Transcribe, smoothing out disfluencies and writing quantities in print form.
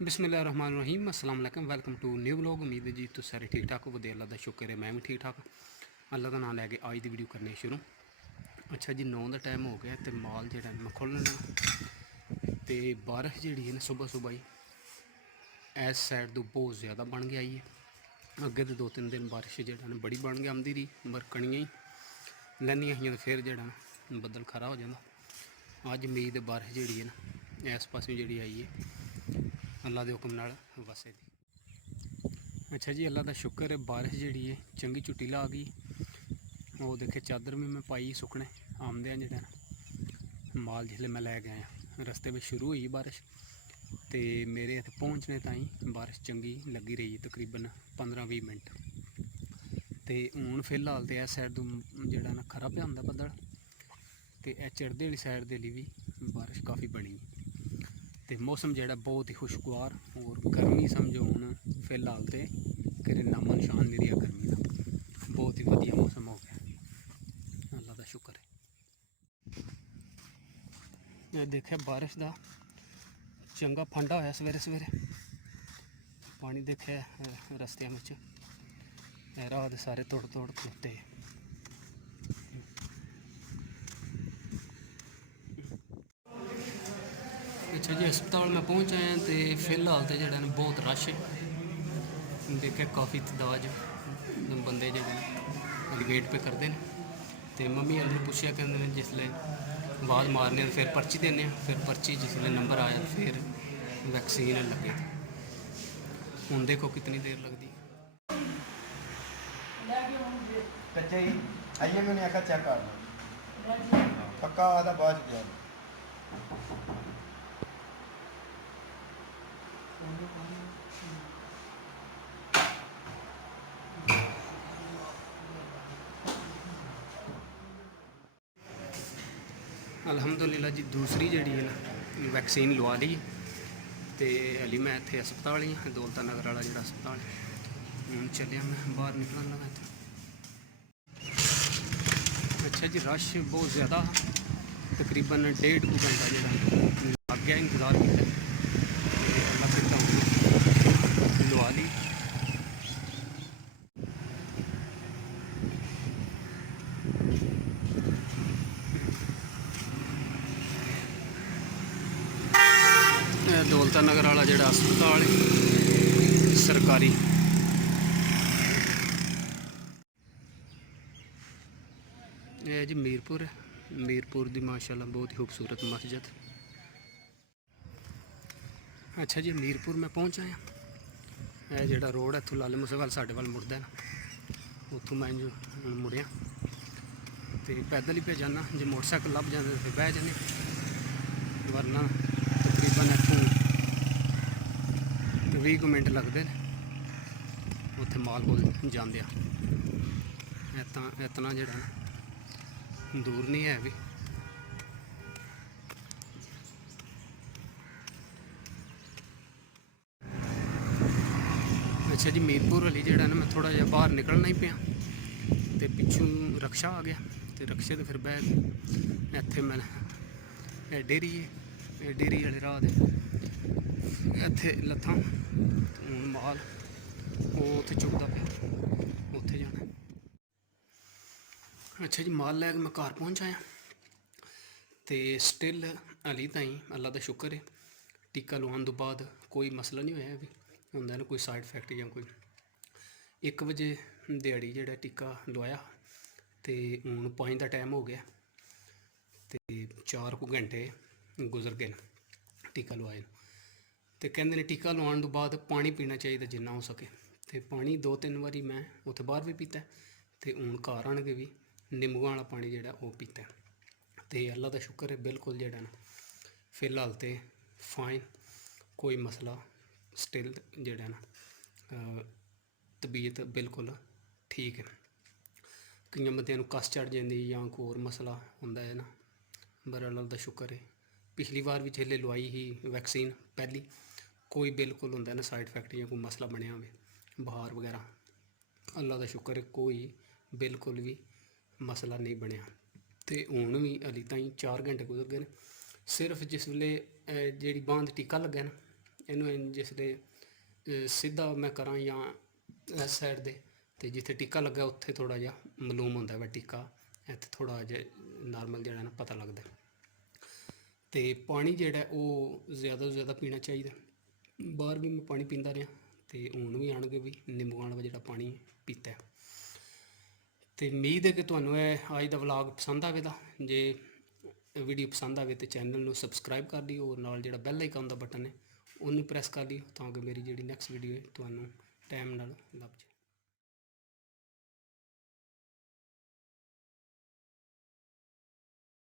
बिस्मिल्लाहिर्रहमानिर्रहीम अस्सलाम वालेकुम वेलकम टू न्यू व्लॉग। उम्मीद है जी तुम सारे ठीक ठाक हो। वधिया अल्लाह दा शुक्र है मैं भी ठीक ठाक। अल्लाह का नाम लैके अज की वीडियो करने शुरू। अच्छा जी 9 का टाइम हो गया तो माल जो मैं खोलना तो बारिश जी है ना सुबह सुबह ही इस साइड तो बहुत ज़्यादा बन के आई है। अगे तो 2-3 दिन बारिश जो बड़ी बन के आती रही बरकनियाँ ही लैनियां ही तो फिर जो बदल खरा हो जाता। अज उम्मीद बारिश जी है ना इस पास जी आई है अल्लाह के हुक्म नाल वसे दी। अच्छा जी अल्लाह का शुक्र है बारिश जी है चंगी छुट्टी ला गई। वो देखे चादर भी मैं पाई सुकने आमदे जो माल जिसले मैं लै गया रस्ते में शुरू हुई बारिश तो मेरे इतने पहुँचने ताई बारिश चंगी लगी रही तकरीबन 15-20 मिनट। तो हूँ फिलहाल तो इस साइड तो जोड़ा ना खरा पे आंदा बदल तो चढ़ते वाली साइड के लिए भी बारिश काफ़ी बनी। तो मौसम जोड़ा बहुत ही खुशगवार और गर्मी समझो हूँ फिलहाल तो कि नामो निशान नहीं रहा गर्मी का। बहुत ही वधिया मौसम हो गया अल्लाह का शुक्र है। देखा बारिश का चंगा फंडा होया सवेरे सवेरे पानी देखे रस्तियां में रात सारे तोड़ तोड़ खलोते। अच्छा जी अस्पताल में पहुँच आया तो फिलहाल तो जोड़ा बहुत रश है। देखे काफ़ी तादाद बंदे जो वेट पे करते हैं। तो मम्मी अंदर पुछया कहते जिसले आवाज़ मारने फिर पर्ची देने फिर पर्ची जिसले नंबर आया फिर वैक्सीन लगे। हूँ देखो कितनी देर लगती। आइए मैंने आखा चेक कर पक्का आधा बाद गया अलहमदुलिल्लाह जी दूसरी जी है ना वैक्सीन लवा ली। तो हली मैं इतने अस्पताल ही हाँ दौलता नगर वाला जो अस्पताल हूँ चलिया मैं बाहर निकलन लगा इतना। अच्छा जी रश बहुत ज़्यादा तकरीबन 1.5 घंटा जो लग गया इंतज़ार किया लवा ली। दौलता नगर वाला जो अस्पताल है सरकारी यह जी मीरपुर है। मीरपुर की माशाल्लाह बहुत ही खूबसूरत मस्जिद। अच्छा जी मीरपुर में पहुँच आया। यह जो रोड है इतों लाले मूसे वाल साढ़े वाल मुड़दा है उतों मैं जो मुड़िया तो पैदल ही पे जाना जो मोटरसाइकिल लभ जाते फिर बह जाने वरना तकरीबन इतों 20 मिनट लगते हैं उत्थे माल कोल जाते। इतना जो दूर नहीं है भी। अच्छा जी मीरपुर वाली जो ना मैं थोड़ा जहा बाहर निकलना ही पाया तो पिछू रक्शा आ गया तो रक्शे तो फिर बह गए इतने मैं डेरी है डेरी वाले राह इतने लत्थां हूँ माल वो उत्थे चुकता पे उत्थे जाना। अच्छा जी माल लैके मैं घर पहुँच आया तो स्टिल हली ताई अल्लाह का शुक्र है टीका लवाने तो बाद कोई मसला नहीं होया भी होंदा ना कोई साइड इफैक्ट या कोई। 1 बजे दिहाड़ी जो टीका लवाया तो हूँ 5 का टाइम हो गया तो 4 घंटे गुजर गए टीका लवाए। तो कहते हैं टीका लवाने तो बाद पानी पीना चाहिए जिन्ना हो सके। तो पानी 2-3 बारी मैं उत्थे बाहर भी पीता तो हूँ घर आन के भी निंबू वाला पानी जोड़ा वो पीता। तो अल्लाह का शुक्र है बिल्कुल जो ना फिलहाल तो फाइन कोई मसला स्टिल जोड़ा ना तबीयत बिल्कुल ठीक है। कई बंद कस चढ़ जाती या कोई होर मसला होंदा है ना पर अल्लाह का शुक्र है पिछली बार भी जिसले लवाई ही वैक्सीन पहली कोई बिल्कुल होंदा ना साइड इफैक्ट या कोई मसला बनया हो बुखार वगैरह अल्लाह का शुक्र है कोई बिल्कुल भी मसला नहीं बनया। तो हूँ भी हली ताई 4 घंटे गुजर गए सिर्फ जिस वे जी बांह टीका लगे ना ਇਹਨੂੰ ਜਿਸ ਦੇ ਸਿੱਧਾ ਮੈਂ ਕਰਾਂ ਜਾਂ ਇਸ ਸਾਈਡ ਦੇ, ਤੇ ਜਿੱਥੇ ਟਿੱਕਾ ਲੱਗਾ ਉੱਥੇ ਥੋੜ੍ਹਾ ਜਿਹਾ ਮਲੂਮ ਹੁੰਦਾ ਵਾ ਟਿੱਕਾ, ਇੱਥੇ ਥੋੜ੍ਹਾ ਜਿਹਾ ਨਾਰਮਲ ਜਿਹੜਾ ਨਾ ਪਤਾ ਲੱਗਦਾ। ਤੇ ਪਾਣੀ ਜਿਹੜਾ ਉਹ ਜ਼ਿਆਦਾ ਤੋਂ ਜ਼ਿਆਦਾ ਪੀਣਾ ਚਾਹੀਦਾ। ਬਾਹਰ ਵੀ ਮੈਂ ਪਾਣੀ ਪੀਂਦਾ ਰਿਹਾ, ਤੇ ਹੁਣ ਵੀ ਆਣਗੇ ਵੀ ਨਿੰਬੂਆਂ ਵਾਲਾ ਜਿਹੜਾ ਪਾਣੀ ਪੀਤਾ। ਤੇ ਉਮੀਦ ਹੈ ਕਿ ਤੁਹਾਨੂੰ ਇਹ ਅੱਜ ਦਾ ਵਲੌਗ ਪਸੰਦ ਆਵੇਗਾ। ਜੇ ਵੀਡੀਓ ਪਸੰਦ ਆਵੇ ਤਾਂ ਚੈਨਲ ਨੂੰ ਸਬਸਕ੍ਰਾਈਬ ਕਰ ਦਿਓ, ਔਰ ਨਾਲ ਜਿਹੜਾ ਬੈਲ ਆਈਕਨ ਦਾ ਬਟਨ ਹੈ ਉਹਨੂੰ ਪ੍ਰੈਸ ਕਰ ਦਿਓ, ਤਾਂ ਕਿ ਮੇਰੀ ਜਿਹੜੀ ਨੈਕਸਟ ਵੀਡੀਓ ਹੈ ਤੁਹਾਨੂੰ ਟਾਈਮ ਨਾਲ ਲੱਭ ਜਾਏ।